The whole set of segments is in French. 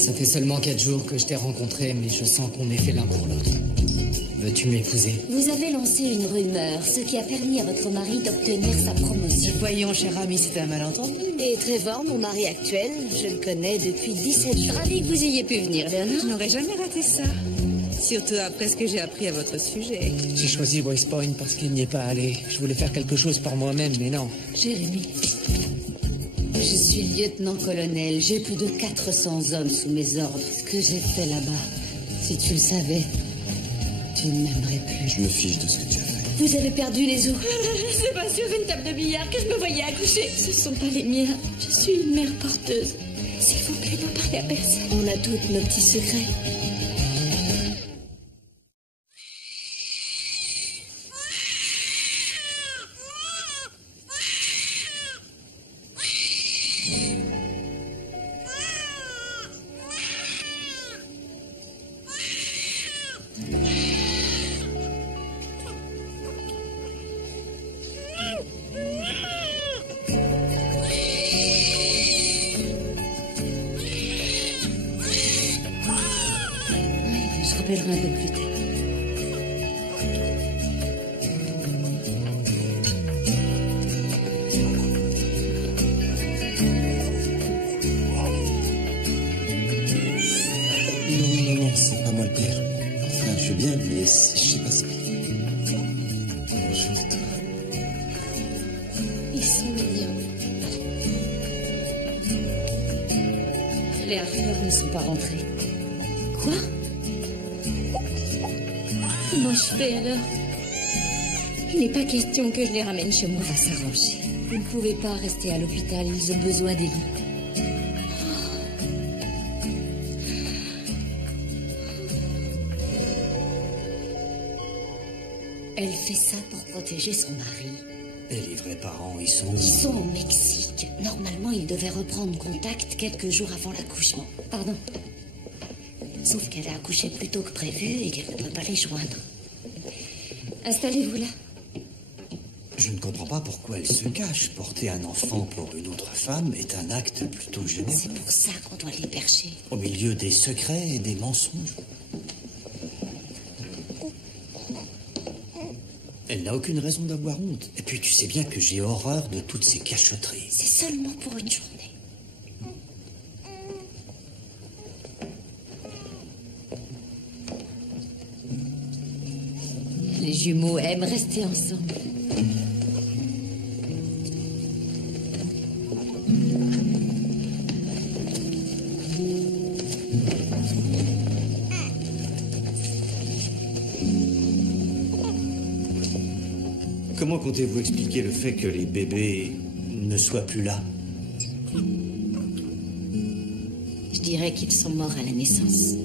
Ça fait seulement 4 jours que je t'ai rencontré, mais je sens qu'on est fait l'un pour l'autre. Veux-tu m'épouser? Vous avez lancé une rumeur, ce qui a permis à votre mari d'obtenir sa promotion. Voyons, cher ami, c'était un malentendu. Et Trevor, mon mari actuel, je le connais depuis 17 jours. Ravi que vous ayez pu venir, Léonard. Je n'aurais jamais raté ça. Surtout après ce que j'ai appris à votre sujet. J'ai choisi West Point parce qu'il n'y est pas allé. Je voulais faire quelque chose par moi-même, mais non. Jérémy, je suis lieutenant-colonel. J'ai plus de 400 hommes sous mes ordres. Ce que j'ai fait là-bas, si tu le savais, tu ne m'aimerais plus. Je me fiche de ce que tu as fait. Vous avez perdu les os. C'est pas sur une table de billard que je me voyais accoucher. Ce sont pas les miens. Je suis une mère porteuse. S'il vous plaît, ne parlez à personne. On a tous nos petits secrets. Je rappellerai un peu plus tard. Non, c'est pas moi le père. Enfin, je veux bien, mais je sais pas si... Bonjour, toi. Ils sont mignons. Les Harper ne sont pas rentrés. Quoi? Comment je fais alors? Il n'est pas question que je les ramène chez moi. On va s'arranger. Vous ne pouvez pas rester à l'hôpital, ils ont besoin des lits. Elle fait ça pour protéger son mari. Et les vrais parents, ils sont où? Ils sont au Mexique. Normalement, ils devaient reprendre contact quelques jours avant l'accouchement. Pardon. Sauf qu'elle a accouché plus tôt que prévu et qu'elle ne peut pas les joindre. Installez-vous là. Je ne comprends pas pourquoi elle se cache. Porter un enfant pour une autre femme est un acte plutôt généreux. C'est pour ça qu'on doit les percher. Au milieu des secrets et des mensonges. Elle n'a aucune raison d'avoir honte. Et puis tu sais bien que j'ai horreur de toutes ces cachotteries. C'est seulement pour une journée. Les jumeaux aiment rester ensemble. Comment comptez-vous expliquer le fait que les bébés ne soient plus là? Je dirais qu'ils sont morts à la naissance.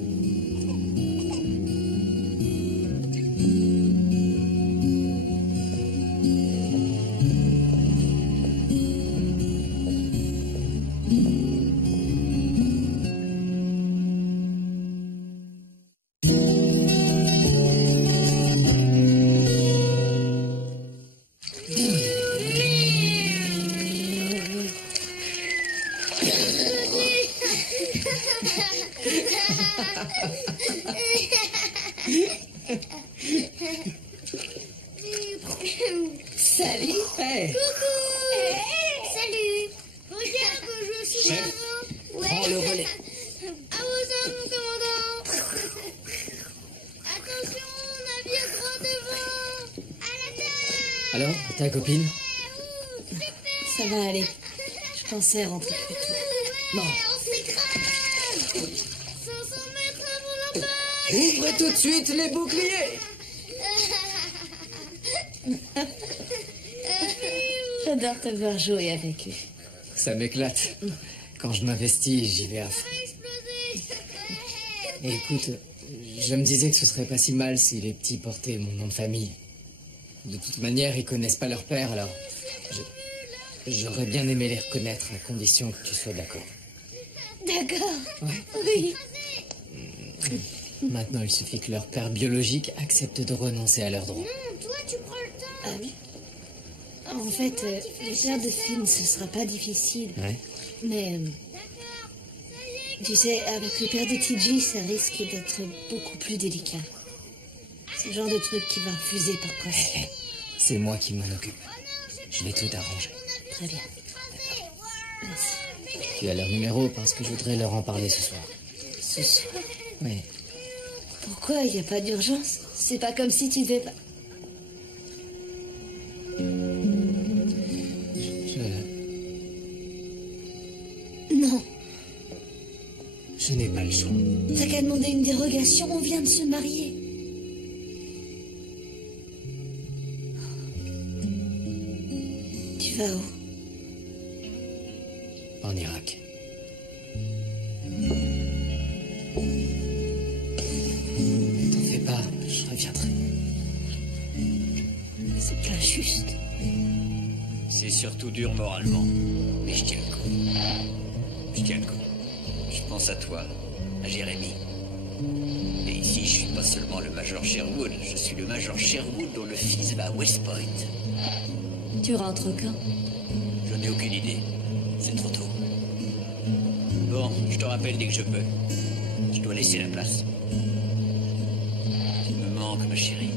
Salut. Hey, Coucou. Salut. Regarde, je suis Chef, avant. Ouais. prends le relais. À vos ordres, mon commandant. Attention, navire droit devant. À l'intérieur. alors, ta copine? Ça va aller. Je pensais rentrer plus tôt. Non. On s'écrase. 500 mètres avant l'impact. Ouvrez tout de suite les boucliers! J'adore te voir jouer avec eux. Ça m'éclate. Quand je m'investis, j'y vais à fond. Et écoute, je me disais que ce serait pas si mal si les petits portaient mon nom de famille. De toute manière, ils connaissent pas leur père, alors j'aurais bien aimé les reconnaître à condition que tu sois d'accord. D'accord. Ouais. Oui. Maintenant, il suffit que leur père biologique accepte de renoncer à leurs droits. Non, toi, tu prends le temps. Ah oui. En fait, les pères de Finn, ce sera pas difficile. Ouais. Mais D'accord. Ça y est, Tu sais, avec le père de TJ, ça risque d'être beaucoup plus délicat. C'est le genre de truc qui va refuser par principe. C'est moi qui m'en occupe. Je vais tout arranger. Très bien. Merci. Tu as leur numéro parce que je voudrais leur en parler ce soir. Ce soir? Oui. Pourquoi? Il n'y a pas d'urgence? C'est pas comme si tu devais pas... Non. Je n'ai pas le choix. T'as qu'à demander une dérogation, on vient de se marier. Tu vas où? En Irak. T'en fais pas, je reviendrai. C'est pas juste. C'est surtout dur moralement. Mais je tiens le coup. Je tiens le coup. Je pense à toi, à Jérémy. Et ici, je suis pas seulement le Major Sherwood, je suis le Major Sherwood dont le fils va à West Point. Tu rentres quand? Je n'ai aucune idée. C'est trop tôt. Bon, je te rappelle dès que je peux. Je dois laisser la place. Tu me manques, ma chérie.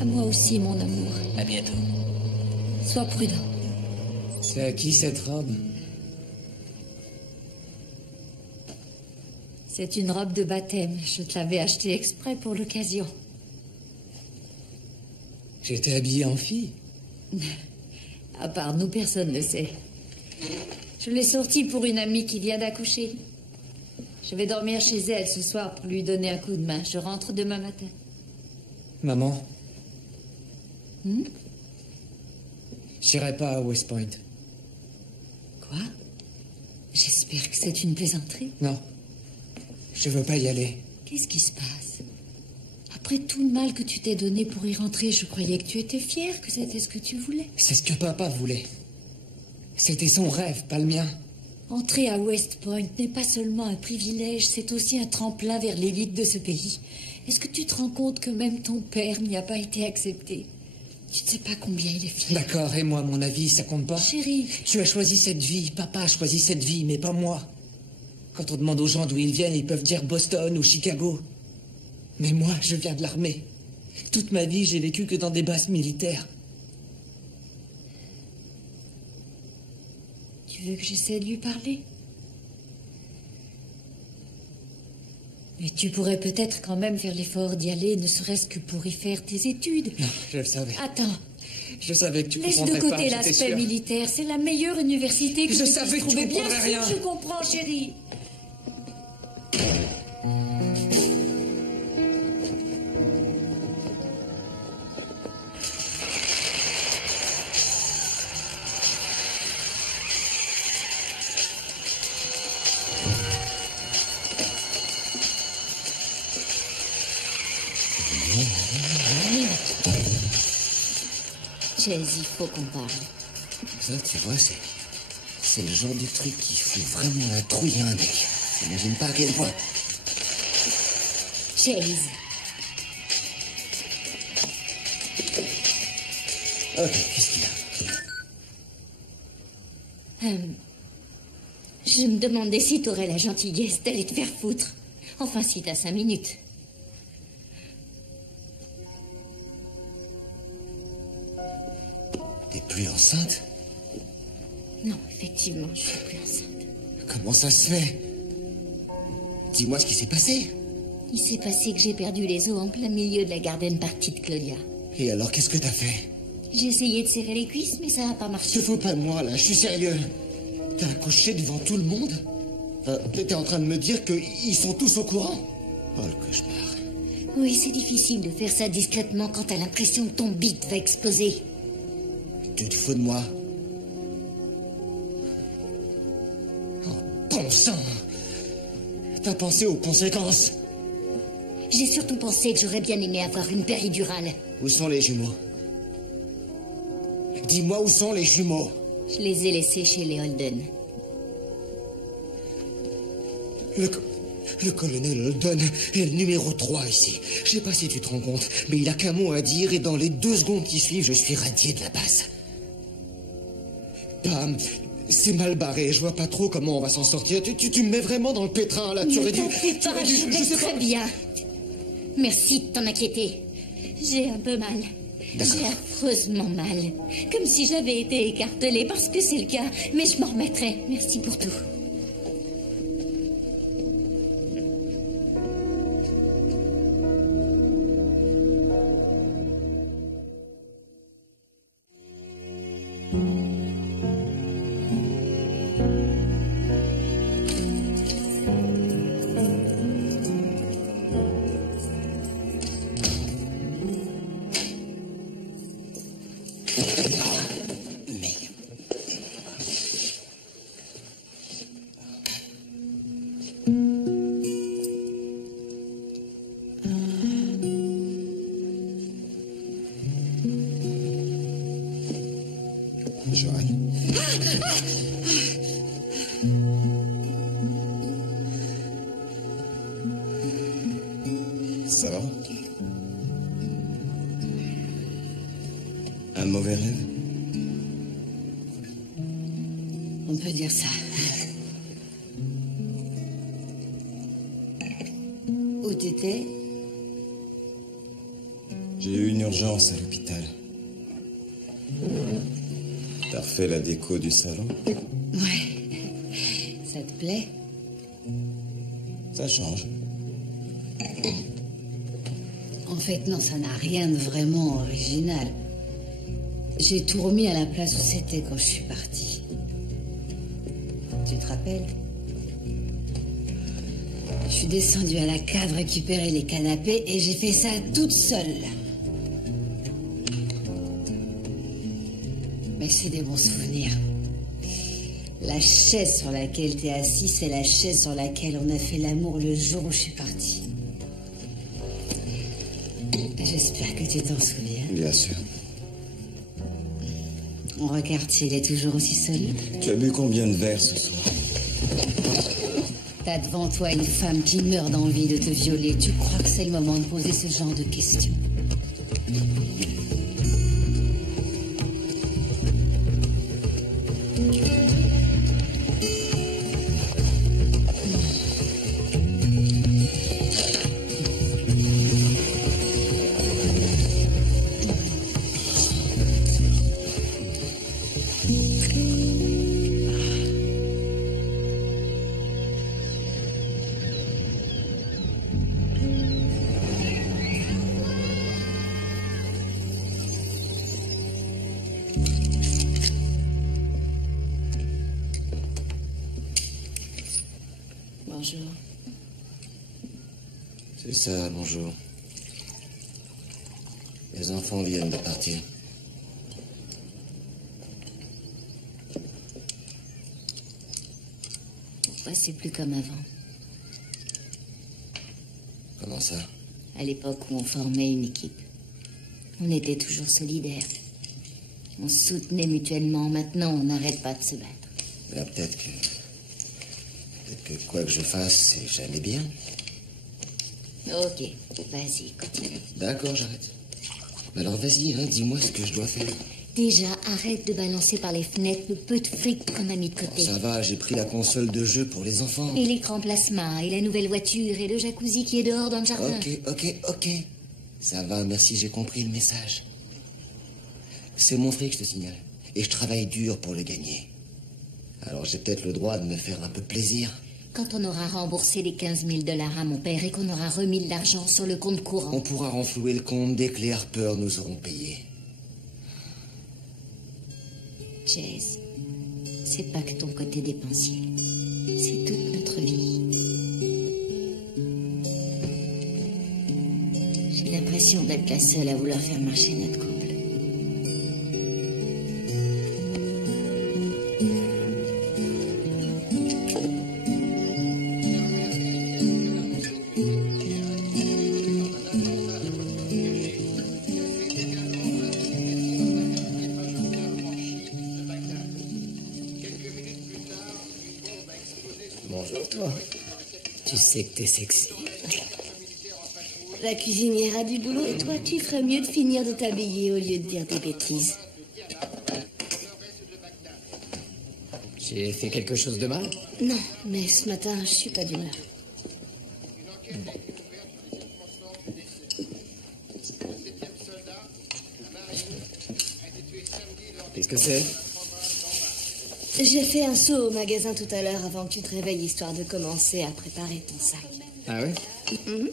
À moi aussi, mon amour. À bientôt. Sois prudent. C'est à qui cette robe? C'est une robe de baptême. Je te l'avais achetée exprès pour l'occasion. J'étais habillée en fille. À part nous, personne ne sait. Je l'ai sortie pour une amie qui vient d'accoucher. Je vais dormir chez elle ce soir pour lui donner un coup de main. Je rentre demain matin. Maman. J'irai pas à West Point. Quoi? J'espère que c'est une plaisanterie. Non. Je veux pas y aller. Qu'est-ce qui se passe? Après tout le mal que tu t'es donné pour y rentrer, je croyais que tu étais fier, que c'était ce que tu voulais. C'est ce que papa voulait. C'était son rêve, pas le mien. Entrer à West Point n'est pas seulement un privilège, c'est aussi un tremplin vers l'élite de ce pays. Est-ce que tu te rends compte que même ton père n'y a pas été accepté? Tu ne sais pas combien il est fier. D'accord, et moi, mon avis, ça compte pas? Chérie. Tu as choisi cette vie, papa a choisi cette vie, mais pas moi. Quand on demande aux gens d'où ils viennent, ils peuvent dire Boston ou Chicago. Mais moi, je viens de l'armée. Toute ma vie, j'ai vécu que dans des bases militaires. Tu veux que j'essaie de lui parler? Mais tu pourrais peut-être quand même faire l'effort d'y aller, ne serait-ce que pour y faire tes études. Non, je le savais. Attends. Je savais que tu Laisse comprendrais de pas, côté j'étais l'aspect sûr. militaire. C'est la meilleure université que Je tu savais puisses que tu trouver. Bien comprendrais sûr, rien. je comprends, chérie. Chase, il faut qu'on parle. Ça, tu vois, c'est le genre de truc qui fout vraiment la trouille à un mec. T'imagines pas à quel point. Chase. Ok, qu'est-ce qu'il y a? Je me demandais si t'aurais la gentillesse d'aller te faire foutre. Enfin, si t'as 5 minutes. T'es plus enceinte? Non, effectivement, je suis plus enceinte. Comment ça se fait? Dis-moi ce qui s'est passé. Il s'est passé que j'ai perdu les os en plein milieu de la garden party de Claudia. Et alors, qu'est-ce que t'as fait? J'ai essayé de serrer les cuisses, mais ça n'a pas Te marché. fous pas de moi, là, je suis sérieux. T'as accouché devant tout le monde? T'étais en train de me dire qu'ils sont tous au courant? Oh, le cauchemar. Oui, c'est difficile de faire ça discrètement quand t'as l'impression que ton bite va exploser. Tu te fous de moi? Oh, bon sang! T'as pensé aux conséquences? J'ai surtout pensé que j'aurais bien aimé avoir une péridurale. Où sont les jumeaux? Dis-moi où sont les jumeaux? Je les ai laissés chez les Holden. Le colonel Holden est le numéro 3 ici. Je sais pas si tu te rends compte, mais il a qu'un mot à dire et dans les 2 secondes qui suivent, je suis radié de la base. Pam, C'est mal barré, je vois pas trop comment on va s'en sortir. Tu me mets vraiment dans le pétrin, là. Tu aurais dû... Je vais très bien. Merci de t'en inquiéter. J'ai un peu mal. J'ai affreusement mal. Comme si j'avais été écartelée, parce que c'est le cas. Mais je m'en remettrai. Merci pour tout. Joanne. Ça va? Un mauvais rêve? On peut dire ça. Où t'étais? J'ai eu une urgence à l'hôpital. T'as refait la déco du salon? Ouais. Ça te plaît? Ça change. En fait, non, ça n'a rien de vraiment original. J'ai tout remis à la place où c'était quand je suis partie. Tu te rappelles? Je suis descendue à la cave récupérer les canapés et j'ai fait ça toute seule. Mais c'est des bons souvenirs. La chaise sur laquelle t'es assis, c'est la chaise sur laquelle on a fait l'amour le jour où je suis partie. J'espère que tu t'en souviens. Bien sûr. On regarde s'il est toujours aussi solide. Tu as bu combien de verres ce soir? T'as devant toi une femme qui meurt d'envie de te violer. Tu crois que c'est le moment de poser ce genre de questions? Bonjour. C'est ça, bonjour. Les enfants viennent de partir. Pourquoi c'est plus comme avant? Comment ça? À l'époque où on formait une équipe, on était toujours solidaires. On se soutenait mutuellement. Maintenant, on n'arrête pas de se battre. Là, peut-être que quoi que je fasse, c'est jamais bien. Ok, vas-y, continue. D'accord, j'arrête. Alors vas-y, hein, dis-moi ce que je dois faire. Déjà, arrête de balancer par les fenêtres le peu de fric qu'on a mis de côté. Ça va, j'ai pris la console de jeu pour les enfants. Et l'écran plasma, et la nouvelle voiture, et le jacuzzi qui est dehors dans le jardin. Ok. Ça va, merci, j'ai compris le message. C'est mon fric, je te signale. Et je travaille dur pour le gagner. Alors j'ai peut-être le droit de me faire un peu plaisir. Quand on aura remboursé les 15 000 $ à mon père et qu'on aura remis de l'argent sur le compte courant. On pourra renflouer le compte dès que les Harper nous auront payé. Jess, c'est pas que ton côté dépensier. C'est toute notre vie. J'ai l'impression d'être la seule à vouloir faire marcher notre couple. Bonjour, toi. Tu sais que t'es sexy. La cuisinière a du boulot et toi, tu ferais mieux de finir de t'habiller au lieu de dire des bêtises. J'ai fait quelque chose de mal? Non, mais ce matin, je suis pas d'humeur. Qu'est-ce que c'est? J'ai fait un saut au magasin tout à l'heure avant que tu te réveilles, histoire de commencer à préparer ton sac. Ah ouais? Mhm.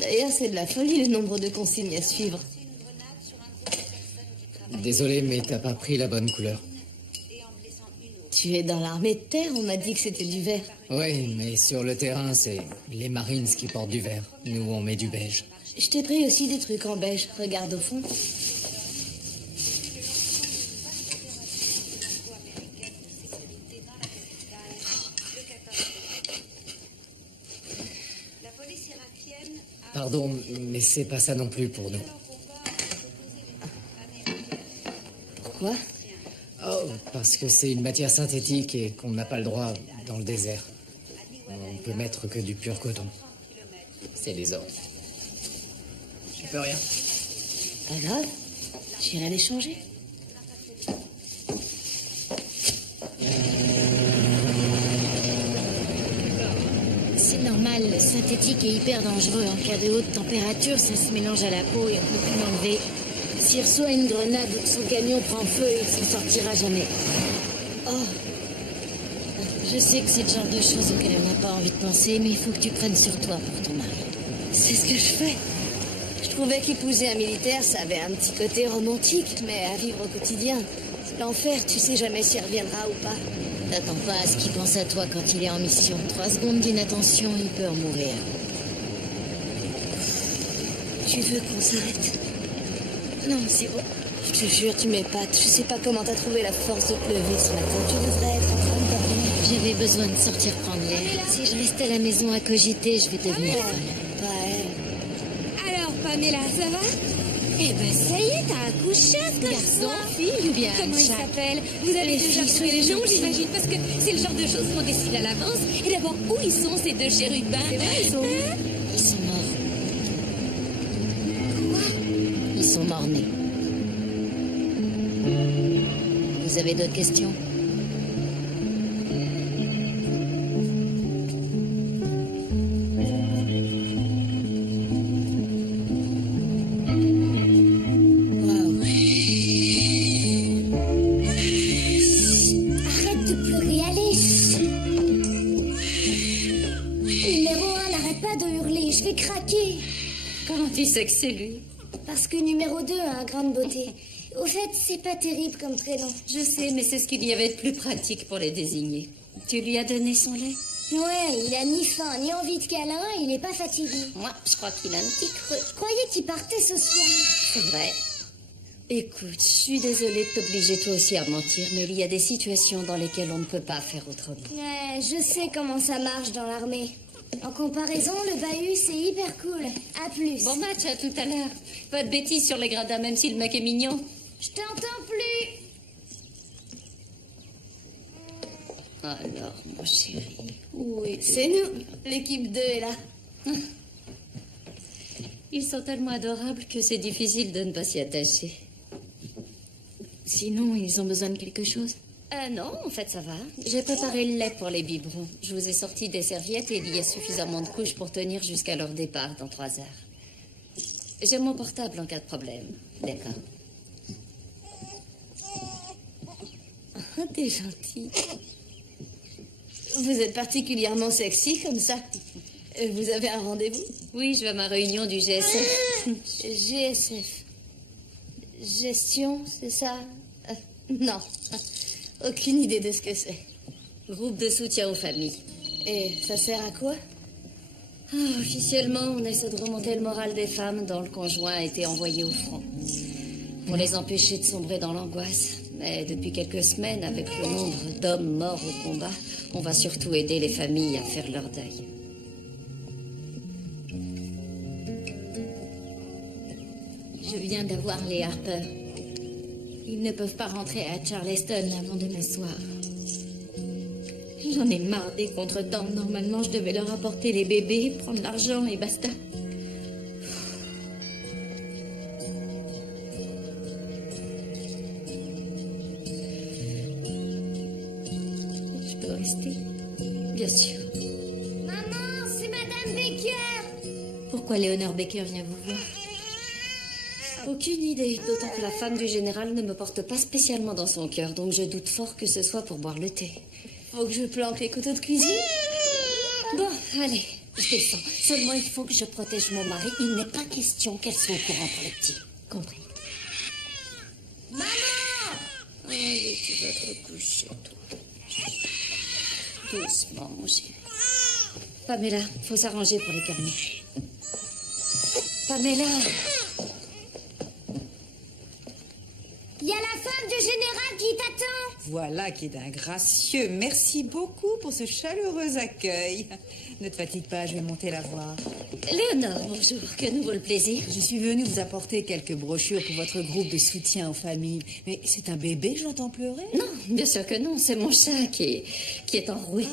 D'ailleurs, c'est de la folie le nombre de consignes à suivre. Désolé, mais t'as pas pris la bonne couleur. Tu es dans l'armée de terre, on m'a dit que c'était du vert. Oui, mais sur le terrain, c'est les Marines qui portent du vert. Nous, on met du beige. Je t'ai pris aussi des trucs en beige. Regarde au fond. Pardon, mais c'est pas ça non plus pour nous. Pourquoi? Oh, parce que c'est une matière synthétique et qu'on n'a pas le droit dans le désert. On peut mettre que du pur coton. C'est les ordres. Je peux rien. Pas grave. J'irai les changer. C'est normal, le synthétique est hyper dangereux. En cas de haute température, ça se mélange à la peau et on peut plus l'enlever. S'il reçoit une grenade ou que son camion prend feu, il s'en sortira jamais. Oh, je sais que c'est le genre de choses auxquelles on n'a pas envie de penser, mais il faut que tu prennes sur toi pour ton mari. c'est ce que je fais. Je trouvais qu'épouser un militaire, ça avait un petit côté romantique, mais à vivre au quotidien, c'est l'enfer. Tu sais jamais s'il reviendra ou pas. T'attends pas à ce qu'il pense à toi quand il est en mission. 3 secondes d'inattention, il peut en mourir. Tu veux qu'on s'arrête? Non, c'est bon. Je te jure, tu m'épates. Je sais pas comment t'as trouvé la force de te lever ce matin. Tu devrais être en train de dormir. J'avais besoin de sortir prendre l'air. Si je reste à la maison à cogiter, je vais devenir folle. Pas elle. Alors, Pamela, ça va? Eh ben, ça y est, t'as accouché, ce Garçon, fille ou bien Comment il chat? s'appelle? Vous avez Les déjà filles, trouvé soyez les noms, gentilles. j'imagine, parce que c'est le genre de choses qu'on décide à l'avance. Et d'abord, où ils sont, ces deux chérubins? C'est vrai, ils sont où? Hein? Ils sont morts. Ils sont morts-nés. Vous avez d'autres questions? Arrête de pleurer, Alice. Numéro 1, n'arrête pas de hurler, je vais craquer. Comment tu sais que c'est lui? Parce que numéro 2 a un grain de beauté. Au fait, c'est pas terrible comme prénom. Je sais, mais c'est ce qu'il y avait de plus pratique pour les désigner. Tu lui as donné son lait? Ouais, il a ni faim, ni envie de câlin, il est pas fatigué. Moi, je crois qu'il a un petit creux. Je croyais qu'il partait ce soir. C'est vrai. Écoute, je suis désolée de t'obliger toi aussi à mentir, mais il y a des situations dans lesquelles on ne peut pas faire autrement. Ouais, je sais comment ça marche dans l'armée. En comparaison, le bahut, c'est hyper cool. À plus. Bon match, à tout à l'heure. Pas de bêtises sur les gradins, même si le mec est mignon. Je t'entends plus. Alors, mon chéri. Oui, c'est nous. L'équipe 2 est là. Ils sont tellement adorables que c'est difficile de ne pas s'y attacher. Sinon, ils ont besoin de quelque chose? Non, en fait, ça va. J'ai préparé le lait pour les biberons. Je vous ai sorti des serviettes et il y a suffisamment de couches pour tenir jusqu'à leur départ dans 3 heures. J'ai mon portable en cas de problème. D'accord. Oh, t'es gentil. Vous êtes particulièrement sexy comme ça. Vous avez un rendez-vous? Oui, je vais à ma réunion du GSF. GSF. Gestion, c'est ça? Non. Aucune idée de ce que c'est. Groupe de soutien aux familles. Et ça sert à quoi? Officiellement, on essaie de remonter le moral des femmes dont le conjoint a été envoyé au front. Pour les empêcher de sombrer dans l'angoisse. Mais depuis quelques semaines, avec le nombre d'hommes morts au combat, on va surtout aider les familles à faire leur deuil. Je viens d'avoir les Harper. Ils ne peuvent pas rentrer à Charleston avant demain soir. J'en ai marre des contretemps. Normalement, je devais leur apporter les bébés, prendre l'argent et basta. peut rester. Bien sûr. Maman, c'est Madame Baker. Pourquoi Léonore Baker vient vous voir? Aucune idée, d'autant que la femme du général ne me porte pas spécialement dans son cœur, donc je doute fort que ce soit pour boire le thé. Faut que je planque les couteaux de cuisine? Bon, allez, je descends. Seulement, il faut que je protège mon mari. Il n'est pas question qu'elle soit au courant pour le petit. Compris? Maman! Allez, tu vas te coucher, toi. Doucement, mon chéri. Pamela, faut s'arranger pour les calmer. Pamela! Il y a la femme du général qui t'attend. Voilà qui est un gracieux. Merci beaucoup pour ce chaleureux accueil. Ne te fatigue pas, je vais monter la voir. Léonore, bonjour. Que nous vaut le plaisir? Je suis venue vous apporter quelques brochures pour votre groupe de soutien aux familles. Mais c'est un bébé que j'entends pleurer? Non, bien sûr que non. C'est mon chat qui est enroué.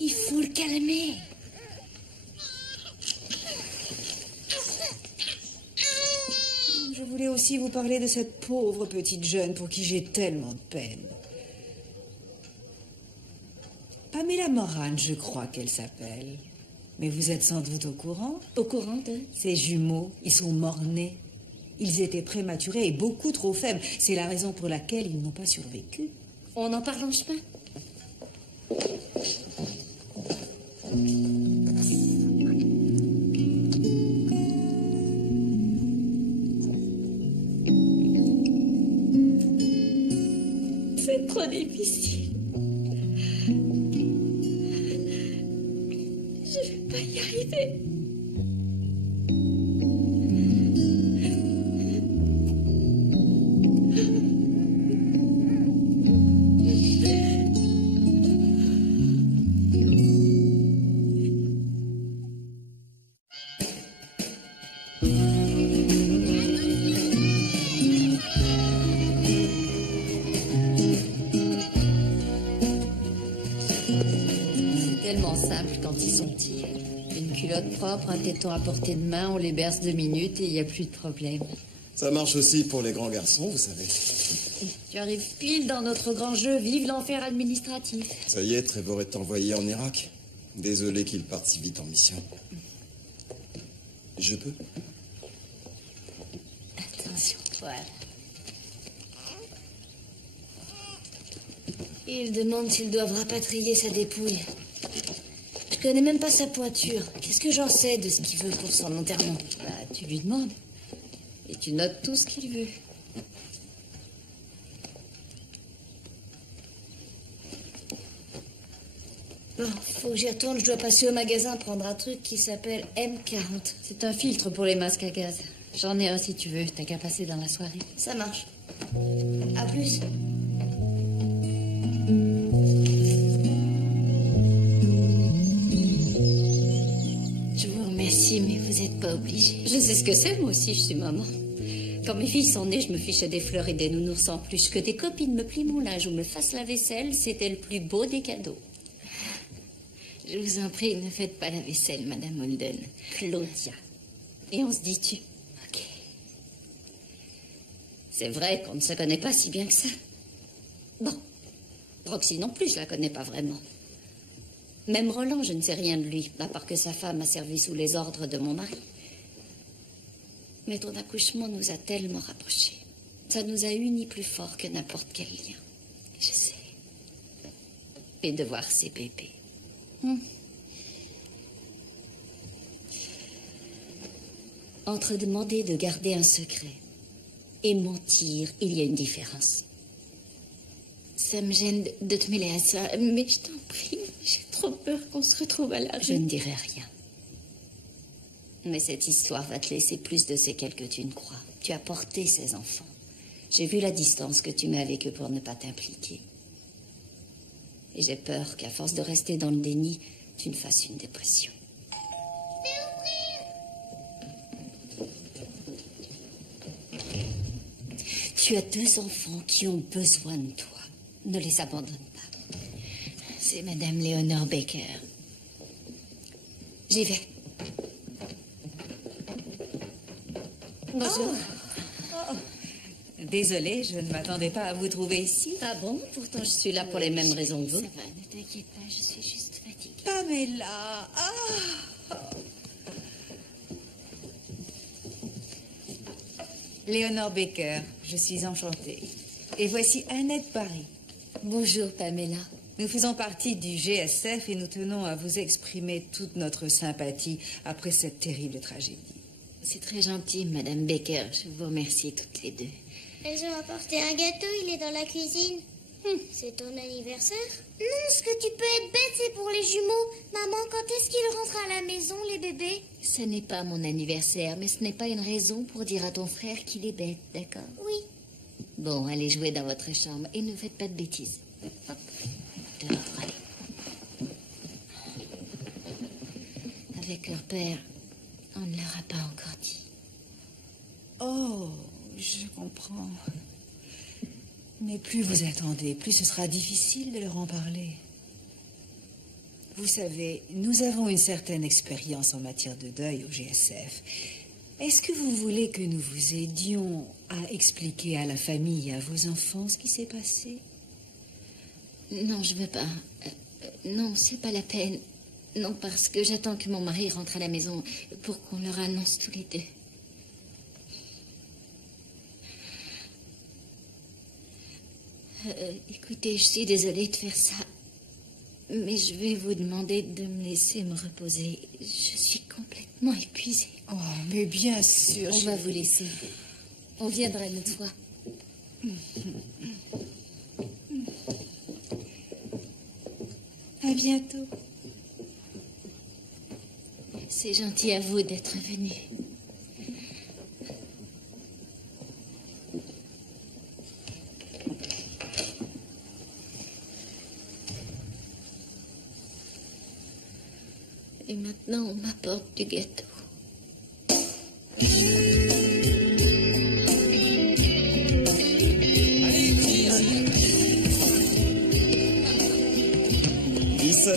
Il faut le calmer. Je voulais aussi vous parler de cette pauvre petite jeune pour qui j'ai tellement de peine. Pamela Moran, je crois qu'elle s'appelle. Mais vous êtes sans doute au courant? Au courant de? Ces jumeaux, ils sont morts-nés. Ils étaient prématurés et beaucoup trop faibles. C'est la raison pour laquelle ils n'ont pas survécu. On en parle en chemin? C'est trop difficile. Je vais pas y arriver. Propre, un téton à portée de main, on les berce 2 minutes et il n'y a plus de problème. Ça marche aussi pour les grands garçons, vous savez. Tu arrives pile dans notre grand jeu, vive l'enfer administratif. Ça y est, Trevor est envoyé en Irak. Désolé qu'il parte si vite en mission. Je peux? Attention, voilà. Il demande s'ils doivent rapatrier sa dépouille. Je connais même pas sa pointure. Qu'est-ce que j'en sais de ce qu'il veut pour son enterrement? Bah, tu lui demandes. Et tu notes tout ce qu'il veut. Bon, faut que j'y retourne. Je dois passer au magasin prendre un truc qui s'appelle M40. C'est un filtre pour les masques à gaz. J'en ai un si tu veux. T'as qu'à passer dans la soirée. Ça marche. À plus. Merci, mais vous n'êtes pas obligé. Je sais ce que c'est, moi aussi, je suis maman. Quand mes filles sont nées, je me fichais des fleurs et des nounours en plus. Que des copines me plient mon linge ou me fassent la vaisselle, c'était le plus beau des cadeaux. Je vous en prie, ne faites pas la vaisselle, Madame Holden. Claudia. Et on se dit tu. Ok. C'est vrai qu'on ne se connaît pas si bien que ça. Bon. Roxy non plus, je la connais pas vraiment. Même Roland, je ne sais rien de lui, à part que sa femme a servi sous les ordres de mon mari. Mais ton accouchement nous a tellement rapprochés. Ça nous a unis plus fort que n'importe quel lien. Je sais. Et de voir ces bébés. Entre demander de garder un secret et mentir, il y a une différence. Ça me gêne de te mêler à ça, mais je t'en prie, j'ai trop peur qu'on se retrouve à la rue. Je ne dirai rien. Mais cette histoire va te laisser plus de séquelles que tu ne crois. Tu as porté ces enfants. J'ai vu la distance que tu mets avec eux pour ne pas t'impliquer. Et j'ai peur qu'à force de rester dans le déni, tu ne fasses une dépression. Tu as 2 enfants qui ont besoin de toi. Ne les abandonne pas. C'est Madame Léonore Baker. J'y vais. Bonjour. Désolée, je ne m'attendais pas à vous trouver ici. Ah bon? Pourtant, je suis là pour les mêmes raisons que vous. Ça va, ne t'inquiète pas, je suis juste fatiguée. Pamela! Léonore Baker, je suis enchantée. Et voici Annette Paris. Bonjour, Pamela. Nous faisons partie du GSF et nous tenons à vous exprimer toute notre sympathie après cette terrible tragédie. C'est très gentil, Madame Baker. Je vous remercie toutes les deux. Elles ont apporté un gâteau, il est dans la cuisine. C'est ton anniversaire? Non, ce que tu peux être bête, c'est pour les jumeaux. Maman, quand est-ce qu'ils rentrent à la maison, les bébés? Ce n'est pas mon anniversaire, mais ce n'est pas une raison pour dire à ton frère qu'il est bête, d'accord? Oui. Bon, allez jouer dans votre chambre et ne faites pas de bêtises. Hop, dehors, allez. Avec leur père, on ne leur a pas encore dit. Oh, je comprends. Mais plus vous attendez, plus ce sera difficile de leur en parler. Vous savez, nous avons une certaine expérience en matière de deuil au GSF. Est-ce que vous voulez que nous vous aidions à expliquer à la famille et à vos enfants ce qui s'est passé? Non, je veux pas. Non, c'est pas la peine. Non, parce que j'attends que mon mari rentre à la maison pour qu'on leur annonce tous les deux. Écoutez, je suis désolée de faire ça, mais je vais vous demander de me laisser me reposer. Je suis complètement épuisée. Oh, mais bien sûr. On va vous laisser. On viendra une autre fois. À bientôt. C'est gentil à vous d'être venu. Et maintenant, on m'apporte du gâteau.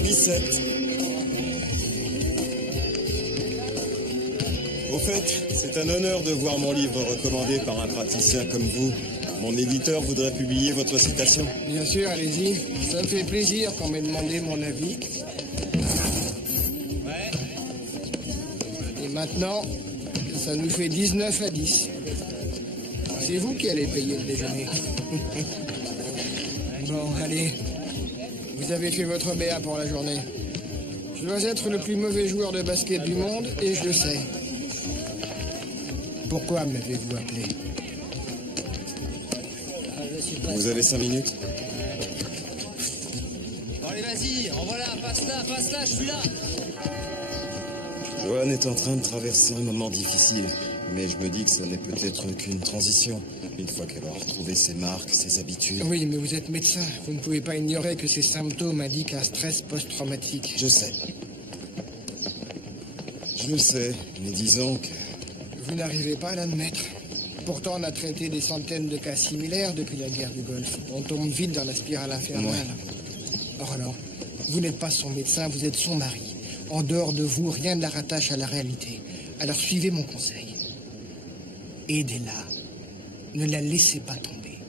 17. Au fait, c'est un honneur de voir mon livre recommandé par un praticien comme vous. Mon éditeur voudrait publier votre citation. Bien sûr, allez-y. Ça me fait plaisir qu'on m'ait demandé mon avis. Ouais. Et maintenant, ça nous fait 19 à 10. C'est vous qui allez payer le déjeuner. Bon, allez. Vous avez fait votre BA pour la journée. Je dois être le plus mauvais joueur de basket du monde et je le sais. Pourquoi m'avez-vous appelé? Vous avez 5 minutes? Bon, allez, vas-y, envoie-la, passe-la, je suis là. Joanne est en train de traverser un moment difficile, mais je me dis que ce n'est peut-être qu'une transition, une fois qu'elle aura retrouvé ses marques, ses habitudes. Oui, mais vous êtes médecin. Vous ne pouvez pas ignorer que ces symptômes indiquent un stress post-traumatique. Je sais. Je le sais, mais disons que... Vous n'arrivez pas à l'admettre. Pourtant, on a traité des centaines de cas similaires depuis la guerre du Golfe. On tombe vite dans la spirale infernale. Ouais. Or alors, vous n'êtes pas son médecin, vous êtes son mari. En dehors de vous, rien ne la rattache à la réalité. Alors suivez mon conseil. Aidez-la. Ne la laissez pas tomber.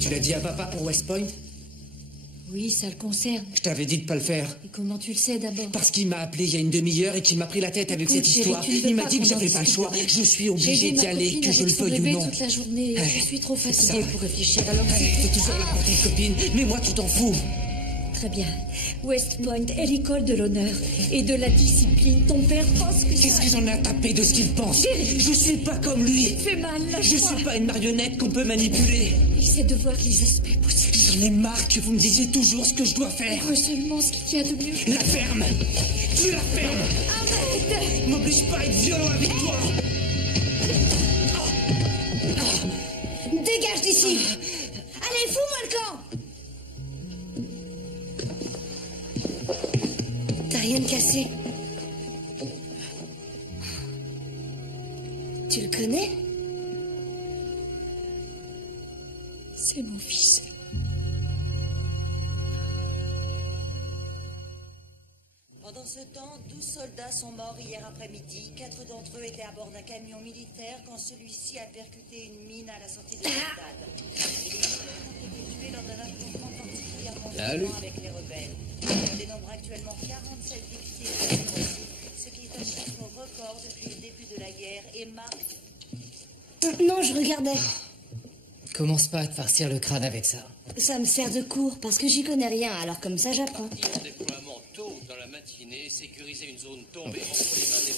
Tu l'as dit à papa pour West Point? Oui, ça le concerne. Je t'avais dit de pas le faire. Et comment tu le sais d'abord? Parce qu'il m'a appelé il y a une demi-heure et qu'il m'a pris la tête avec Écoute, cette chérie, histoire. tu ne veux Il m'a pas dit que qu'on en j'avais pas le discute choix. avec. Je suis J'ai obligé aidé d'y ma aller, copine que je avec le son veuille ou bébé non. toute la journée. Je suis trop fatiguée ça. pour réfléchir. Alors C'est toujours la faute d'une copine, mais moi tu t'en fous. Très bien. West Point est l'école de l'honneur et de la discipline. Ton père pense que Qu'est-ce que j'en ai à taper de ce qu'il pense? Je suis pas comme lui. fais mal, Je suis pas une marionnette qu'on peut manipuler. Essaie de voir les aspects positifs. J'en ai marre que vous me disiez toujours ce que je dois faire. Vois seulement ce qu'il y a de mieux. La ferme. Tu la fermes. Arrête! M'oblige pas à être violent avec toi. Dégage d'ici! Allez, fous-moi le camp! T'as rien de cassé? Tu le connais? C'est mon fils. Pendant ce temps, 12 soldats sont morts hier après-midi. 4 d'entre eux étaient à bord d'un camion militaire quand celui-ci a percuté une mine à la sortie de Bagdad. Et les militaires ont été tués lors d'un affrontement particulièrement violent avec les rebelles. On dénombre actuellement 47 victimes, ce qui est un chiffre record depuis le début de la guerre et marque... Non, je regardais. Commence pas à te farcir le crâne avec ça. Ça me sert de cours parce que j'y connais rien, alors comme ça j'apprends. Déploiement tôt dans la matinée, sécuriser une zone tombée entre les mains des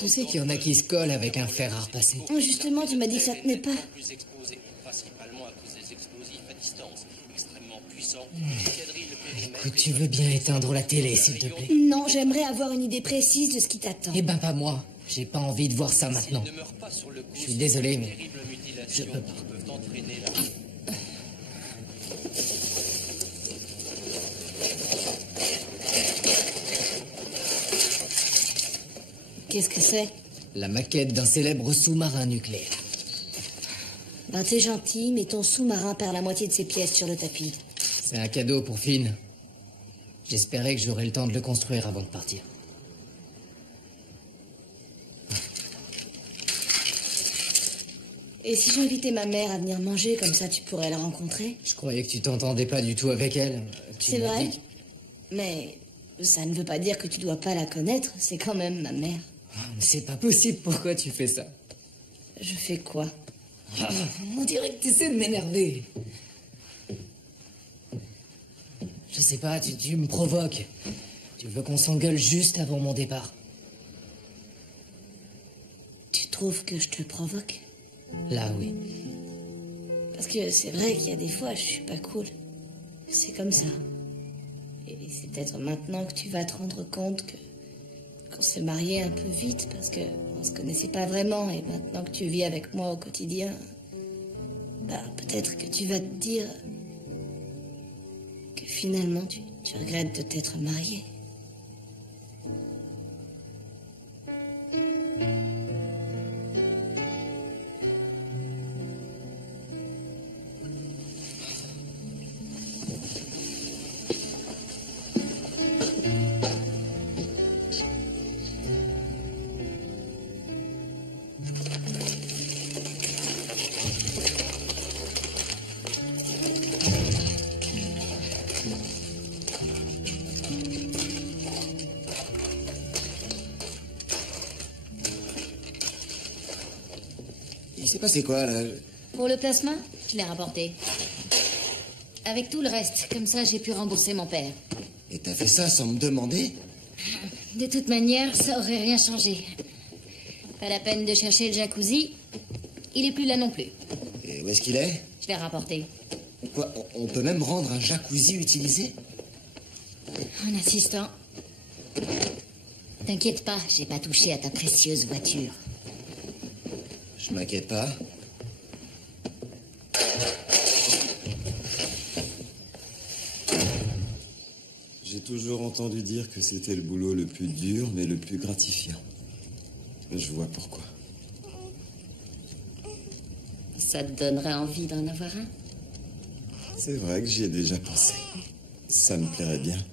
Tu sais qu'il y en a qui se collent avec un fer à repasser. Justement, tu m'as dit que ça tenait pas. plus exposés, principalement à cause des explosifs à distance, extrêmement puissants, Écoute, tu veux bien éteindre la télé, s'il te plaît? Non, j'aimerais avoir une idée précise de ce qui t'attend. Eh ben, pas moi. J'ai pas envie de voir ça maintenant. Je suis désolé, mais je peux pas. Qu'est-ce que c'est? La maquette d'un célèbre sous-marin nucléaire. Ben, t'es gentil, mais ton sous-marin perd la moitié de ses pièces sur le tapis. C'est un cadeau pour Finn. J'espérais que j'aurais le temps de le construire avant de partir. Et si j'invitais ma mère à venir manger, comme ça tu pourrais la rencontrer? Je croyais que tu t'entendais pas du tout avec elle. C'est vrai? Mais ça ne veut pas dire que tu dois pas la connaître, c'est quand même ma mère. Oh, mais c'est pas possible, pourquoi tu fais ça? Je fais quoi? On dirait que tu essaies de m'énerver. Je sais pas, tu me provoques. Tu veux qu'on s'engueule juste avant mon départ. Tu trouves que je te provoque? Là, oui. Parce que c'est vrai qu'il y a des fois, je suis pas cool. C'est comme ça. Et c'est peut-être maintenant que tu vas te rendre compte qu'on s'est mariés un peu vite parce que on se connaissait pas vraiment et maintenant que tu vis avec moi au quotidien, bah peut-être que tu vas te dire que finalement tu regrettes de t'être marié. Il s'est passé quoi, là? Pour le plasma, je l'ai rapporté. Avec tout le reste, comme ça j'ai pu rembourser mon père. Et t'as fait ça sans me demander? De toute manière, ça aurait rien changé. Pas la peine de chercher le jacuzzi. Il est plus là non plus. Et où est-ce qu'il est? Je l'ai rapporté. Quoi, on peut même rendre un jacuzzi utilisé? En assistant. T'inquiète pas, j'ai pas touché à ta précieuse voiture. Je m'inquiète pas. J'ai toujours entendu dire que c'était le boulot le plus dur, mais le plus gratifiant. Je vois pourquoi. Ça te donnerait envie d'en avoir un? C'est vrai que j'y ai déjà pensé. Ça me plairait bien.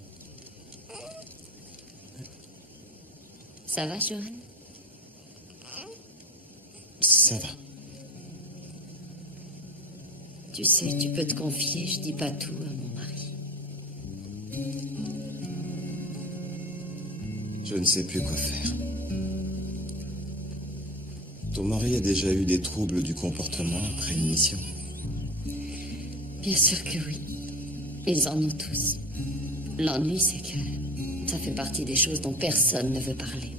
Ça va, Johan? Ça va. Tu sais, tu peux te confier, je dis pas tout à mon mari. Je ne sais plus quoi faire. Ton mari a déjà eu des troubles du comportement après une mission? Bien sûr que oui. Ils en ont tous. L'ennui, c'est que ça fait partie des choses dont personne ne veut parler.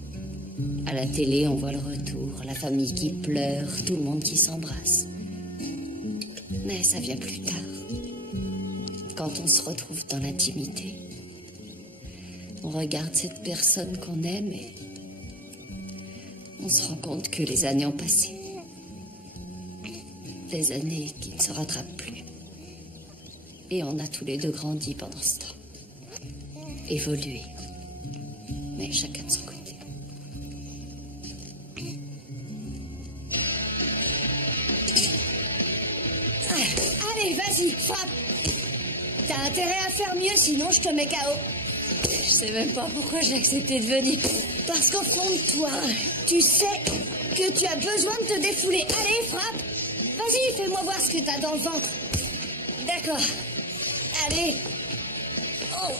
À la télé, on voit le retour, la famille qui pleure, tout le monde qui s'embrasse. Mais ça vient plus tard. Quand on se retrouve dans l'intimité, on regarde cette personne qu'on aime et on se rend compte que les années ont passé. Des années qui ne se rattrapent plus. Et on a tous les deux grandi pendant ce temps. Évolué. Mais chacun de son côté. Allez, vas-y, frappe. T'as intérêt à faire mieux, sinon je te mets KO. Je sais même pas pourquoi j'ai accepté de venir. Parce qu'au fond de toi, tu sais que tu as besoin de te défouler. Allez, frappe. Vas-y, fais-moi voir ce que t'as dans le ventre. D'accord. Allez. Oh,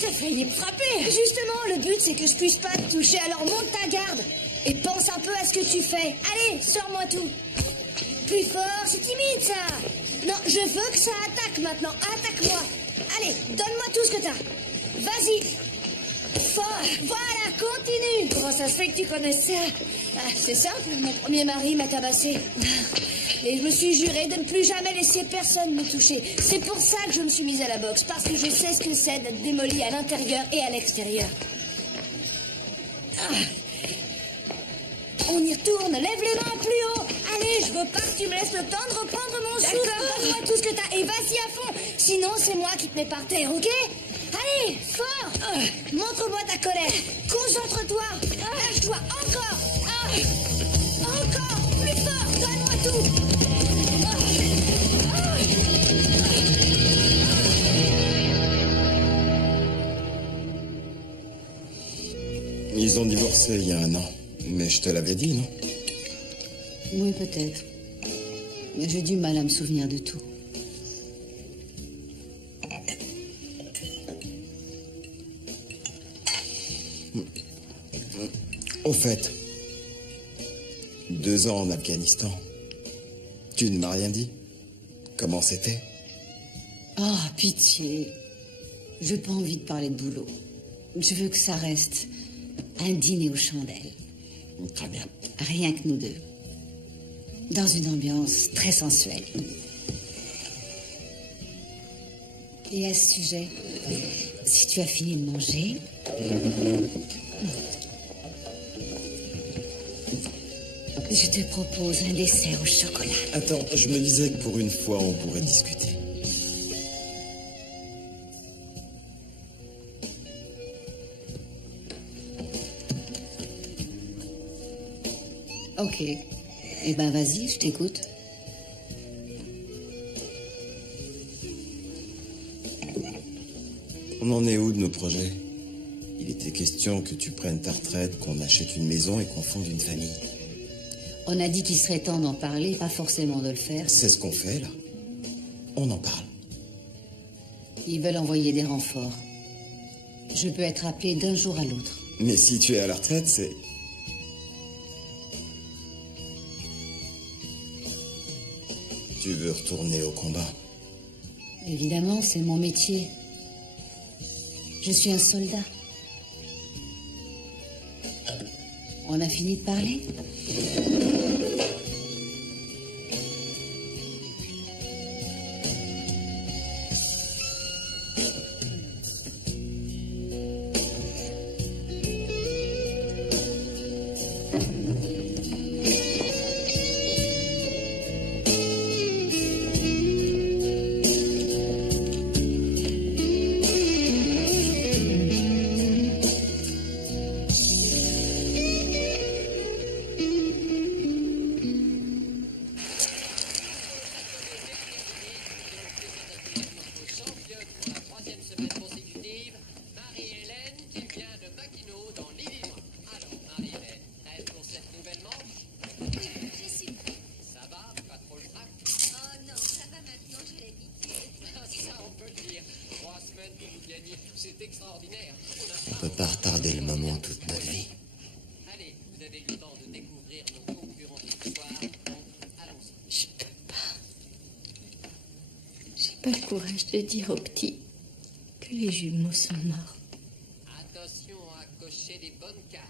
t'as failli me frapper. Justement, le but, c'est que je puisse pas te toucher. Alors monte ta garde et pense un peu à ce que tu fais. Allez, sors-moi tout. Plus fort, c'est timide, ça. Non, je veux que ça attaque maintenant. Attaque-moi. Allez, donne-moi tout ce que t'as. Vas-y. Fort. Voilà, continue. Comment ça se fait que tu connais ça? C'est simple, mon premier mari m'a tabassé. Et je me suis juré de ne plus jamais laisser personne me toucher. C'est pour ça que je me suis mise à la boxe, parce que je sais ce que c'est d'être démolie à l'intérieur et à l'extérieur. On y retourne, lève les mains plus haut. Allez, je veux pas que tu me laisses le temps de reprendre mon souffle. Donne-moi tout ce que t'as et vas-y à fond. Sinon, c'est moi qui te mets par terre, ok? Allez, fort. Montre-moi ta colère. Concentre-toi. Lâche-toi encore. Encore, plus fort. Donne-moi tout. Ils ont divorcé il y a 1 an. Mais je te l'avais dit, non? Oui, peut-être. Mais j'ai du mal à me souvenir de tout. Au fait, 2 ans en Afghanistan. Tu ne m'as rien dit? Comment c'était? Oh, pitié. J'ai pas envie de parler de boulot. Je veux que ça reste un dîner aux chandelles. Très bien. Rien que nous deux. Dans une ambiance très sensuelle. Et à ce sujet, si tu as fini de manger... Je te propose un dessert au chocolat. Attends, je me disais que pour une fois, on pourrait discuter. Ok. Eh ben, vas-y, je t'écoute. On en est où de nos projets? Il était question que tu prennes ta retraite, qu'on achète une maison et qu'on fonde une famille. On a dit qu'il serait temps d'en parler, pas forcément de le faire. C'est ce qu'on fait, là. On en parle. Ils veulent envoyer des renforts. Je peux être appelé d'un jour à l'autre. Mais si tu es à la retraite, c'est... Tu veux retourner au combat? Évidemment, c'est mon métier. Je suis un soldat. On a fini de parler? C'est extraordinaire. On ne peut pas retarder le moment toute notre vie. Allez, vous avez eu le temps de découvrir nos concurrents ce soir. Allons-y. Je peux pas. J'ai pas le courage de dire aux petits que les jumeaux sont morts. Attention à cocher les bonnes cases.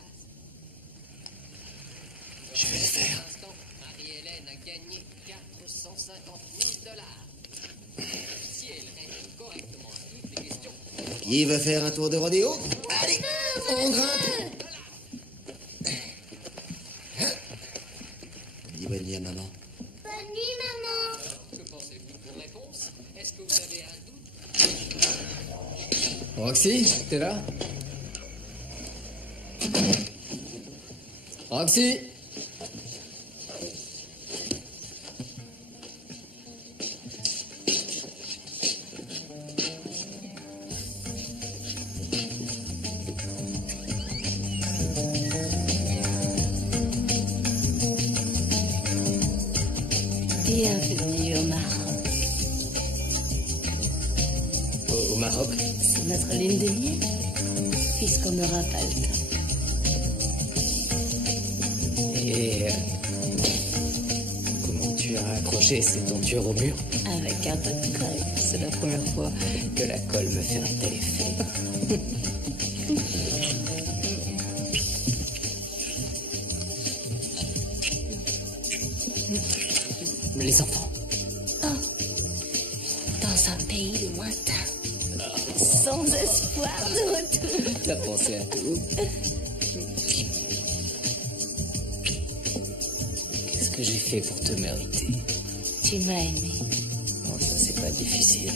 Je vais le faire. Pour l'instant, Marie-Hélène a gagné 450 000 $. Si elle répond correctement à toutes les questions... Qui veut faire un tour de rodéo? Allez, on grimpe. Dis bonne nuit à maman. Bonne nuit, maman. Que pensez-vous pour réponse? Est-ce que vous avez un doute? Roxy, t'es là? Roxy? Bienvenue au Maroc. Au Maroc? C'est notre lune de miel, puisqu'on n'aura pas le temps. Et comment tu as accroché ces tentures au mur? Avec un peu de colle. C'est la première fois. Que la colle me fait un tel effet. Les enfants. Oh, dans un pays lointain, sans espoir de retour. T'as pensé à tout. Qu'est-ce que j'ai fait pour te mériter? Tu m'as aimé. Oh, ça, c'est pas difficile.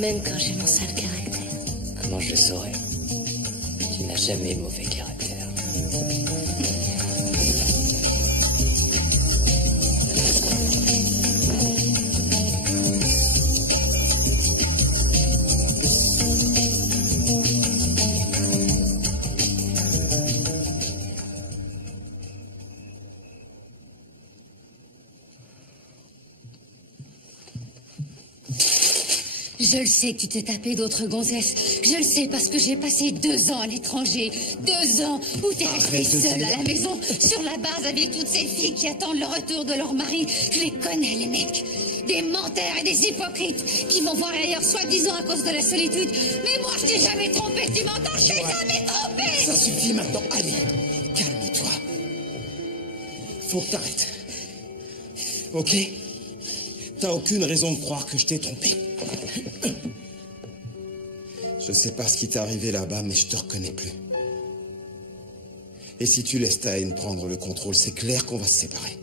Même quand j'ai mon sale caractère. Comment je le saurais? Tu n'as jamais mauvais caractère. Je le sais que tu t'es tapé d'autres gonzesses. Je le sais parce que j'ai passé 2 ans à l'étranger. 2 ans où t'es resté seule à la maison, sur la base avec toutes ces filles qui attendent le retour de leur mari. Je les connais, les mecs. Des menteurs et des hypocrites qui vont voir ailleurs soi-disant à cause de la solitude. Mais moi, je t'ai jamais trompé, tu m'entends? Je t'ai jamais trompé! Ça suffit maintenant, allez, calme-toi. Faut que t'arrêtes. Ok? T'as aucune raison de croire que je t'ai trompé. Je sais pas ce qui t'est arrivé là-bas, mais je te reconnais plus. Et si tu laisses ta haine prendre le contrôle, c'est clair qu'on va se séparer.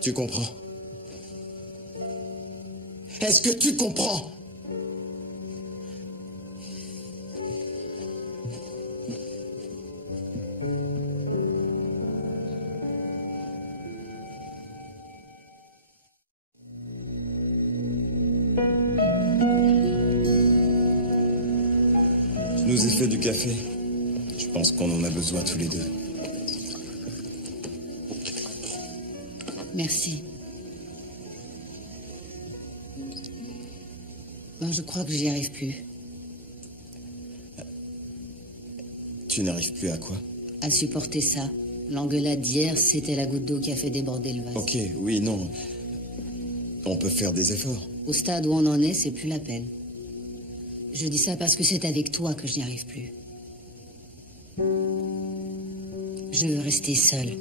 Tu comprends? Est-ce que tu comprends? Je nous ai fait du café. Je pense qu'on en a besoin tous les deux. Merci. Bon, je crois que j'y arrive plus. Tu n'arrives plus à quoi? À supporter ça. L'engueulade d'hier, c'était la goutte d'eau qui a fait déborder le vase. Ok, oui, non. On peut faire des efforts. Au stade où on en est, c'est plus la peine. Je dis ça parce que c'est avec toi que je n'y arrive plus. Je veux rester seule.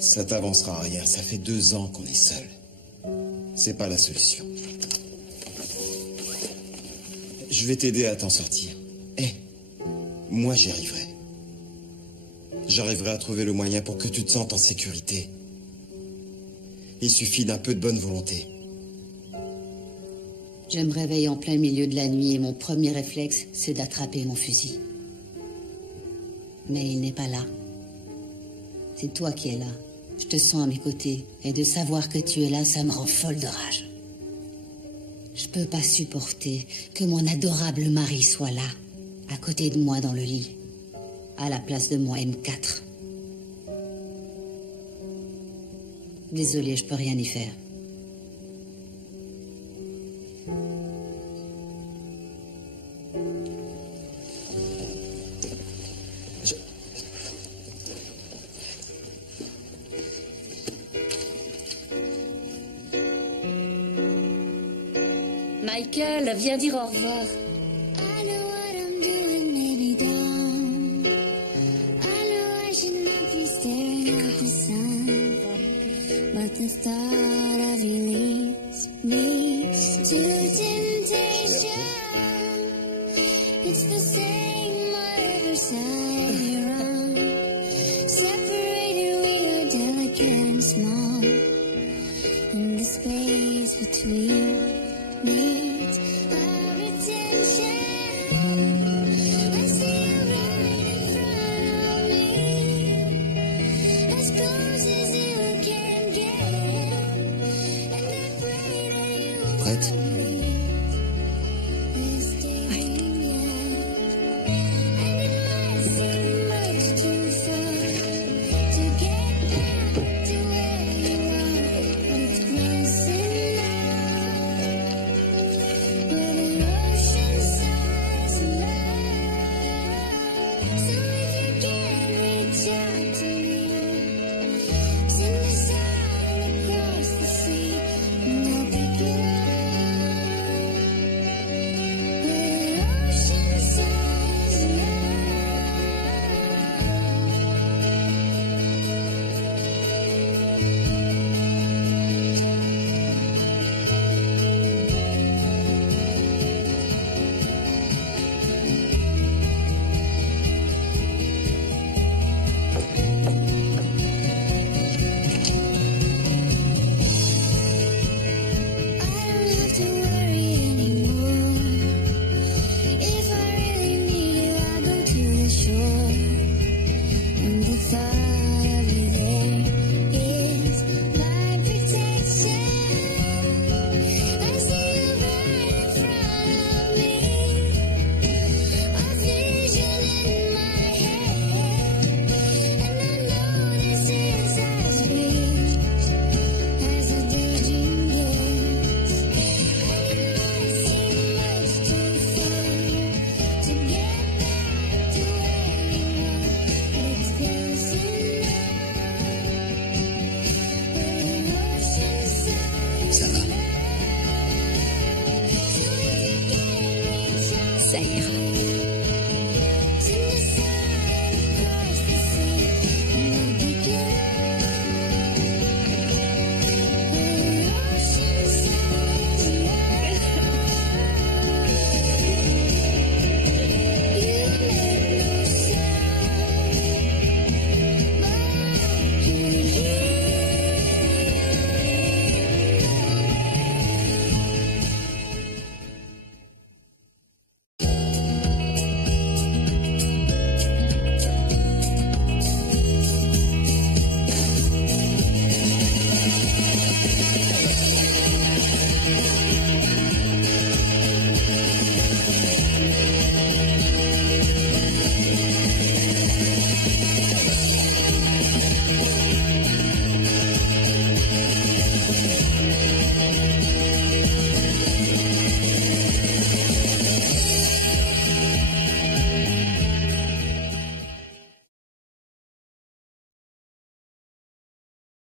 Ça t'avancera à rien. Ça fait 2 ans qu'on est seuls. C'est pas la solution. Je vais t'aider à t'en sortir. Moi j'y arriverai. J'arriverai à trouver le moyen pour que tu te sentes en sécurité. Il suffit d'un peu de bonne volonté. Je me réveille en plein milieu de la nuit et mon premier réflexe, c'est d'attraper mon fusil. Mais il n'est pas là. C'est toi qui es là. Je te sens à mes côtés. Et de savoir que tu es là, ça me rend folle de rage. Je peux pas supporter que mon adorable mari soit là, à côté de moi dans le lit, à la place de mon M4. Désolée, je peux rien y faire. Michael, viens dire au revoir. I know what I'm doing may be dumb. I know I should not be staring at the sun. But the thought of you leads me to temptation. It's the same whatever side you're on. Separated we are delicate and small. And the space between needs our attention. I see you right in front of me, as close as you can get. And I pray that you Prête?